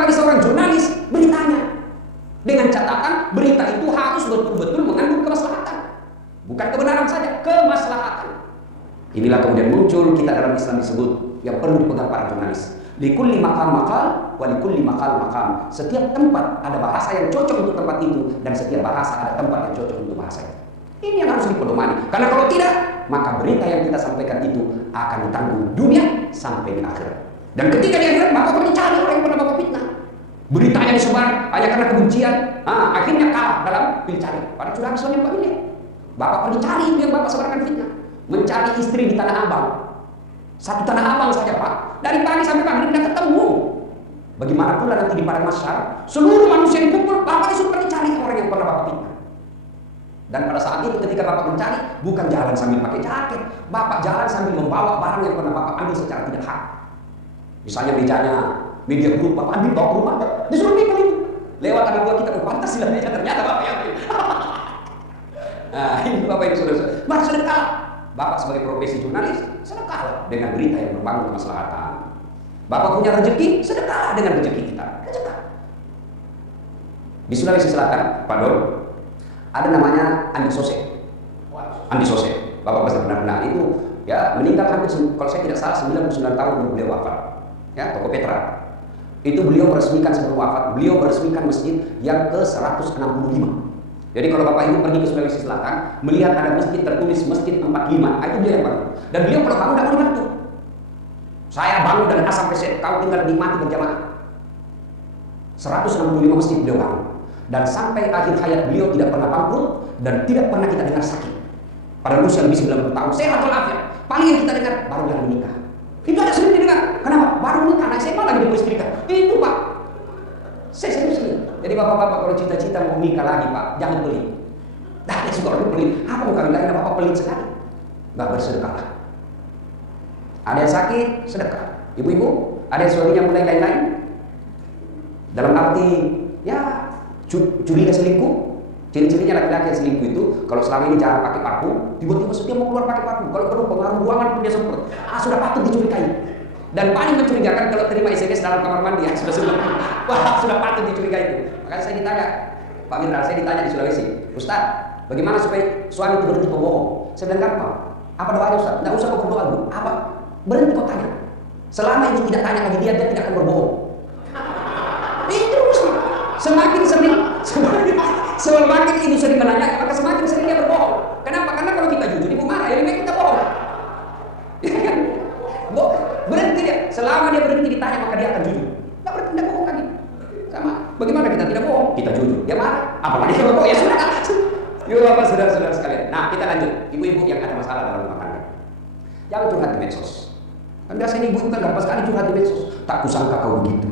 bagi seorang jurnalis beritanya. Dengan catatan berita itu harus betul-betul mengandung kemaslahatan. Bukan kebenaran saja, kemaslahatan. Inilah kemudian muncul kita dalam Islam disebut yang perlu dipegang para jurnalis. Likulli maqam maqal wa likulli maqal maqam. Setiap tempat ada bahasa yang cocok untuk tempat itu, dan setiap bahasa ada tempat yang cocok untuk bahasa itu. Ini yang harus dipedomani. Karena kalau tidak, maka berita yang kita sampaikan itu akan ditanggung dunia sampai di akhirat. Dan ketika di akhirat, maka akan dicari orang yang pernah bapak fitnah. Beritanya disebar hanya karena kebencian. Akhirnya kalah dalam pilcari. Padahal sudah habis yang pemilih. Bapak akan dicari itu yang bapak sebarkan fitnah. Mencari istri di Tanah Abang. Satu Tanah Abang saja Pak. Dari pagi sampai maghrib tidak ketemu. Bagaimana pula nanti di padang mahsyar, seluruh manusia dikumpul, bapak disuruh dicari orang yang pernah bapak fitnah. Dan pada saat itu ketika bapak mencari, bukan jalan sambil pakai jaket, bapak jalan sambil membawa barang yang pernah bapak ambil secara tidak hak. Misalnya mejanya media grup, bapak ambil bawa ke rumah, disuruh pikul itu. Lewat anak buah kita, pantas sih meja, ternyata bapak yang ambil. Nah ini bapak yang sudah maka sudah kalah. Bapak sebagai profesi jurnalis sudah kalah dengan berita yang berbangun kemaslahatan. Bapak punya rezeki, sudah kalah dengan rezeki kita. Rezeki. Di Sulawesi Selatan, Pak Dor, ada namanya Andi Sose. Andi Sose, bapak pasti pernah kenal itu. Ya meninggal hampir, kalau saya tidak salah 99 tahun beliau wafat. Ya, Toko Petra. Itu beliau meresmikan sebelum wafat, beliau meresmikan masjid yang ke-165. Jadi kalau bapak ibu pergi ke Sulawesi Selatan, melihat ada masjid tertulis masjid 45, itu dia yang bangun. Dan beliau kalau bangun tidak mau dibantu. Saya bangun dengan asam peset, kau tinggal nikmati berjamaah. 165 masjid beliau bangun. Dan sampai akhir hayat beliau tidak pernah bangkrut dan tidak pernah kita dengar sakit. Pada usia lebih 90 tahun, sehat walafiat. Paling yang kita dengar baru yang menikah. Itu ada sering didengar. Kenapa? Baru menikah, anak saya lagi diistrikan. Itu Pak. Saya serius ini. Jadi bapak-bapak kalau cita-cita mau nikah lagi Pak, jangan pelit. Nah, dia suka orang pelit. Apa mau kawin lagi? Bapak pelit sekali. Nggak bersedekah. Ada yang sakit, sedekah. Ibu-ibu, ada yang suaminya mulai lain-lain. Dalam arti, ya curiga selingkuh. Ciri-cirinya laki-laki yang selingkuh itu, kalau selama ini jarang pakai parfum, tiba-tiba setiap mau keluar pakai parfum. Kalau perlu pengaruh ruangan pun dia semprot. Sudah patut dicurigai. Dan paling mencurigakan kalau terima SMS dalam kamar mandi, ya sudah wah sudah patut dicurigai itu. Makanya saya ditanya, Pak Mirna, saya ditanya di Sulawesi, Ustaz, bagaimana supaya suami itu berhenti berbohong? Saya bilang gampang. Apa doanya Ustaz? Tidak usah kau berdoa dulu. Apa? Berhenti kau tanya. Selama itu tidak tanya lagi dia tidak akan berbohong. Itu semakin sering, semakin ibu sering menanya, maka semakin sering dia berbohong. Kenapa? Karena kalau kita jujur, ibu marah, ya lebih baik kita bohong. Ya kan? Berhenti dia. Selama dia berhenti ditanya, maka dia akan jujur. Tidak berhenti, tidak bohong lagi. Sama. Bagaimana kita tidak bohong? Kita jujur. Dia marah. Apalagi dia berbohong, ya sudah. Yuk bapak saudara-saudara sekalian. Nah kita lanjut. Ibu-ibu yang ada masalah dalam rumah tangga, jangan curhat di medsos. Kan biasanya ibu kan gampang sekali curhat di medsos. Tak kusangka kau begitu.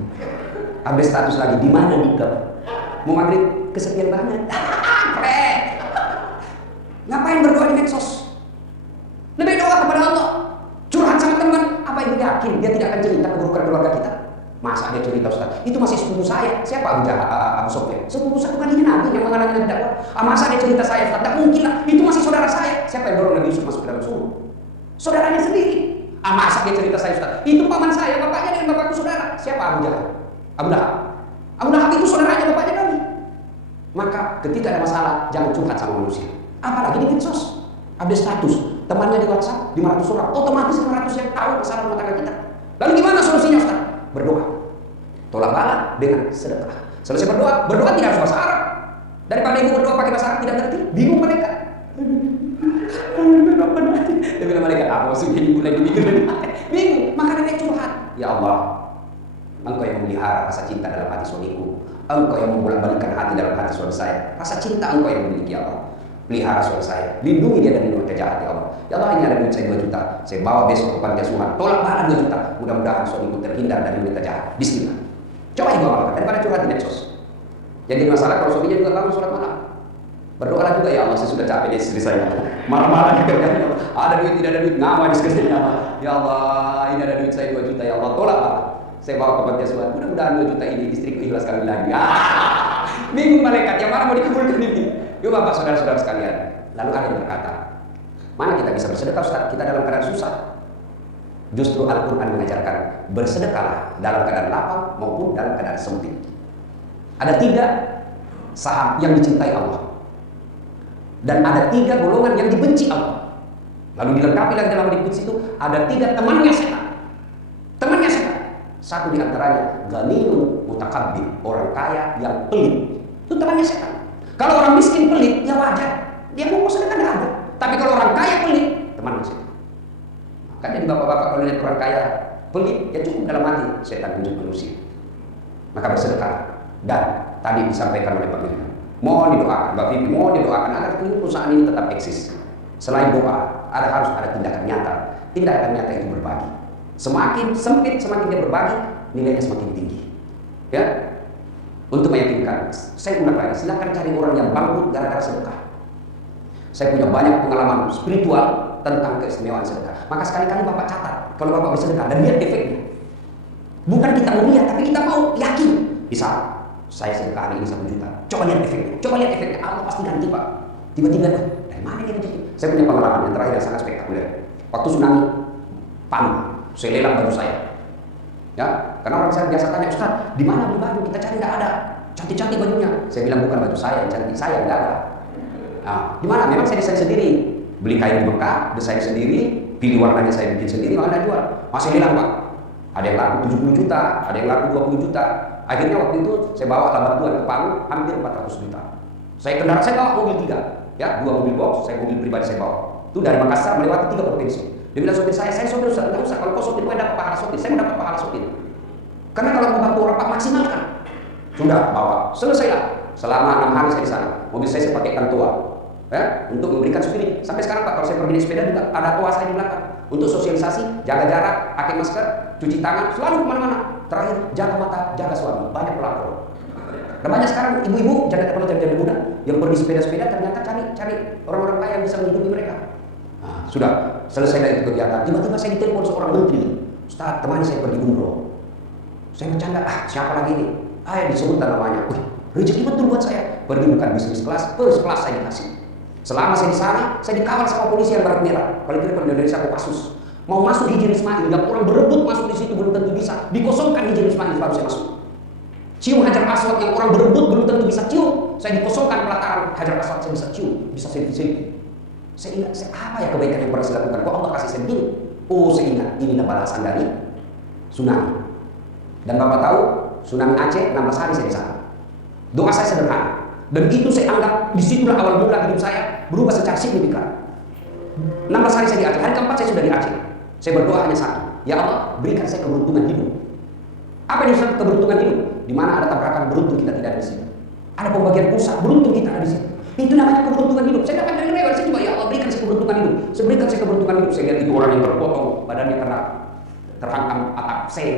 Ambil status lagi, di mana nikah? Mau maghrib kesepian banget. Keren. Ngapain berdoa di medsos? Lebih doa kepada Allah. Curhat sama teman. Apa ibu yakin dia tidak akan cerita keburukan keluarga kita? Masa dia cerita Ustaz? Itu masih sepupu saya. Siapa Abu Sofyan? Sepupu saya bukan ini Nabi yang mengalami Nabi dakwah. Masa dia cerita saya Ustaz? Tidak mungkin lah. Itu masih saudara saya. Siapa yang dorong Nabi Yusuf masuk ke dalam sumur? Saudaranya sendiri. Masa dia cerita saya Ustaz? Itu paman saya, bapaknya dengan bapakku saudara. Siapa Abu Jahal? Abu Lahab. Abu Lahab itu saudaranya bapaknya Nabi. Maka ketika ada masalah, jangan curhat sama manusia. Apalagi di medsos. Update status. Temannya di WhatsApp 500 orang, otomatis 500 yang tahu masalah rumah tangga kita. Lalu gimana solusinya Ustaz? Berdoa. Tolak bala dengan sedekah. Selesai berdoa, berdoa tidak harus bahasa Arab. Daripada ibu berdoa pakai bahasa Arab tidak ngerti, bingung mereka. Dia bilang mereka, apa maksudnya ibu lagi bingung, maka dia curhat. Ya Allah, Engkau yang memelihara rasa cinta dalam hati suamiku. Engkau yang membolak-balikkan hati dalam hati suami saya. Rasa cinta Engkau yang memiliki, ya Allah. Pelihara suami saya, lindungi dia dari wanita jahat, ya Allah. Ya Allah, ini ada duit saya 2 juta, saya bawa besok ke panti asuhan, tolak bala 2 juta. Mudah-mudahan suamiku terhindar dari wanita jahat. Bismillah. Coba ibu amalkan daripada curhat di medsos. Jadi masalah kalau suaminya juga bangun sholat malam, berdoa juga, ya Allah saya sudah capek dari istri saya. Marah-marah juga, ya Allah. Ada duit tidak ada duit, ngawa diskusinya. Ya Allah, ini ada duit saya 2 juta, ya Allah tolak bala. Saya bawa ke panti asuhan, mudah-mudahan 2 juta ini istriku ikhlas kawin lagi. Bingung malaikat, yang mana mau dikabulkan ini? Yuk bapak saudara-saudara sekalian. Lalu ada yang berkata, mana kita bisa bersedekah Ustaz? Kita dalam keadaan susah. Justru Al-Quran mengajarkan bersedekahlah dalam keadaan lapang maupun dalam keadaan sempit. Ada 3 saham yang dicintai Allah, dan ada 3 golongan yang dibenci Allah. Lalu dilengkapi lagi dalam hadis itu ada 3 temannya setan. Temannya setan. Satu di antaranya ghaniyun mutakabbir, orang kaya yang pelit. Itu temannya setan. Kalau orang miskin pelit, ya wajar. Dia mau sedekah tidak ada. Tapi kalau orang kaya pelit, temannya setan. Kan jadi bapak-bapak kalau lihat orang kaya pelit, ya cukup dalam hati setan wujud manusia. Maka bersedekah. Dan tadi disampaikan oleh Pak Mirna, mohon didoakan, Mbak Vivi, mohon didoakan agar perusahaan ini tetap eksis. Selain doa, harus ada tindakan nyata. Tindakan nyata itu berbagi. Semakin sempit, semakin dia berbagi, nilainya semakin tinggi. Ya, untuk meyakinkan, saya ulang lagi, silakan cari orang yang bangkrut gara-gara sedekah. Saya punya banyak pengalaman spiritual tentang keistimewaan sedekah. Maka sekali-kali Bapak catat kalau Bapak bersedekah dan lihat efeknya. Bukan kita mau lihat, tapi kita mau yakin. Bisa, saya sedekah hari ini 1 juta. Coba lihat efeknya. Coba lihat efeknya. Allah pasti ganti, Pak. Tiba-tiba, dari mana dia rezeki? Saya punya pengalaman yang terakhir yang sangat spektakuler. Waktu tsunami Palu, saya lelang baju saya. Ya, karena orang saya biasa tanya, Ustaz, di mana beli baju? Kita cari nggak ada. Cantik-cantik bajunya. Saya bilang bukan baju saya yang cantik, saya nggak ada. Nah, di mana? Memang saya desain sendiri. Beli kain di Mekah, desain sendiri, pilih warnanya saya bikin sendiri, malah jual. Masih lelang, Pak. Ada yang laku 70 juta, ada yang laku 20 juta. Akhirnya waktu itu saya bawa bantuan ke Palu hampir 400 juta. Saya bawa mobil 3, ya, 2 mobil box, saya mobil pribadi saya bawa. Itu dari Makassar melewati 3 provinsi. Dia bilang sopir saya sopir Ustaz, enggak usah, kalau kau sopir kau dapat pahala sopir, saya mau dapat pahala sopir. Karena kalau mau bantu orang Pak maksimalkan. Sudah bawa, selesailah. Selama 6 hari saya di sana, mobil saya pakaikan toa, ya, untuk memberikan subsidi. Sampai sekarang Pak, kalau saya pergi di sepeda juga ada toa saya di belakang untuk sosialisasi, jaga jarak, pakai masker, cuci tangan, selalu kemana-mana. Terakhir, jaga mata, jaga suami, banyak pelapor. Dan banyak sekarang ibu-ibu, janda muda yang pergi sepeda-sepeda ternyata cari orang-orang kaya yang bisa menghidupi mereka. Nah, sudah selesai dari itu kegiatan, tiba-tiba saya ditelepon seorang menteri, Ustaz, temani saya pergi umroh. Saya bercanda, siapa lagi ini? Disebut namanya. Wih, rezeki betul buat saya. Pergi bukan bisnis kelas, first class saya dikasih. Selama saya di sana, saya dikawal sama polisi yang baret merah. Paling tidak di Indonesia Kopassus. Mau masuk Hijri Ismail, yang orang berebut masuk di situ belum tentu bisa. Dikosongkan Hijri Ismail baru saya masuk. Cium Hajar Aswad yang orang berebut belum tentu bisa cium. Saya dikosongkan pelataran Hajar Aswad, saya bisa cium, bisa selfie. Saya ingat, apa ya kebaikan yang pernah saya lakukan? Kok Allah kasih saya begini? Oh, saya ingat, inilah balasan dari tsunami. Dan Bapak tahu, tsunami Aceh 16 hari saya di sana. Doa saya sederhana. Dan itu saya anggap disitulah awal mula hidup saya berubah secara signifikan. 16 hari saya di Aceh, hari keempat saya sudah di Aceh. Saya berdoa hanya satu, ya Allah berikan saya keberuntungan hidup. Apa yang disebut keberuntungan hidup? Di mana ada tabrakan beruntung kita tidak ada di situ. Ada pembagian pusat beruntung kita ada di situ. Itu namanya keberuntungan hidup. Saya dapat dari lewat, saya coba ya Allah berikan saya keberuntungan hidup. Saya berikan saya keberuntungan hidup. Saya lihat itu orang yang terpotong badannya karena terhantam atap sel.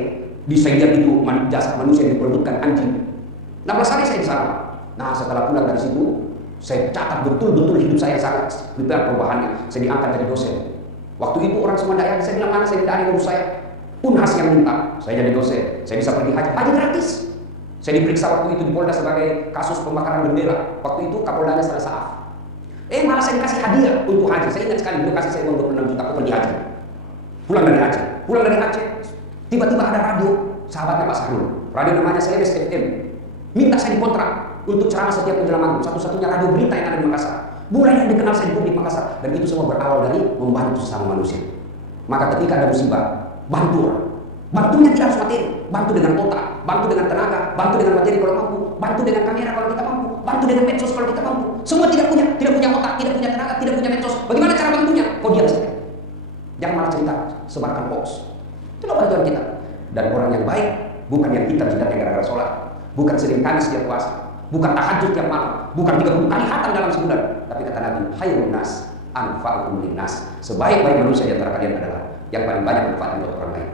Saya lihat itu jasad manusia yang diperebutkan anjing. 16 hari saya di sana. Nah, setelah pulang dari situ, saya catat betul-betul hidup saya sangat detail perubahannya. Saya diangkat jadi dosen. Waktu itu orang semua daerah, saya bilang mana saya tidak ada urus saya. Unhas yang minta, saya jadi dosen. Saya bisa pergi haji gratis. Saya diperiksa waktu itu di Polda sebagai kasus pembakaran bendera. Waktu itu Kapoldanya salah saaf. Malah saya dikasih hadiah untuk haji. Saya ingat sekali, dia kasih saya uang 26 juta, aku pergi haji. Pulang dari Aceh, tiba-tiba ada radio, sahabatnya Pak Sahrul. Radio namanya Celebes FM. Minta saya dikontrak untuk ceramah setiap menjelang maghrib, satu-satunya radio berita yang ada di Makassar. Mulai yang dikenal saya di publik Makassar, dan itu semua berawal dari membantu sesama manusia. Maka ketika ada musibah, bantu orang. Bantunya tidak harus materi, bantu dengan otak, bantu dengan tenaga, bantu dengan materi kalau mampu, bantu dengan kamera kalau kita mampu, bantu dengan medsos kalau kita mampu. Semua tidak punya otak, tidak punya tenaga, tidak punya medsos. Bagaimana cara bantunya? Kau diam saja. Jangan malah cerita, sebarkan hoax. Itulah bantuan kita. Dan orang yang baik bukan yang kita jidatnya gara-gara sholat, bukan sering kali setiap puasa, bukan tahajud tiap malam, bukan 30 kali khatam dalam sebulan, tapi kata Nabi, khairun nas anfa'uhum linnas. Sebaik-baik manusia di antara kalian adalah yang paling banyak manfaat untuk orang lain.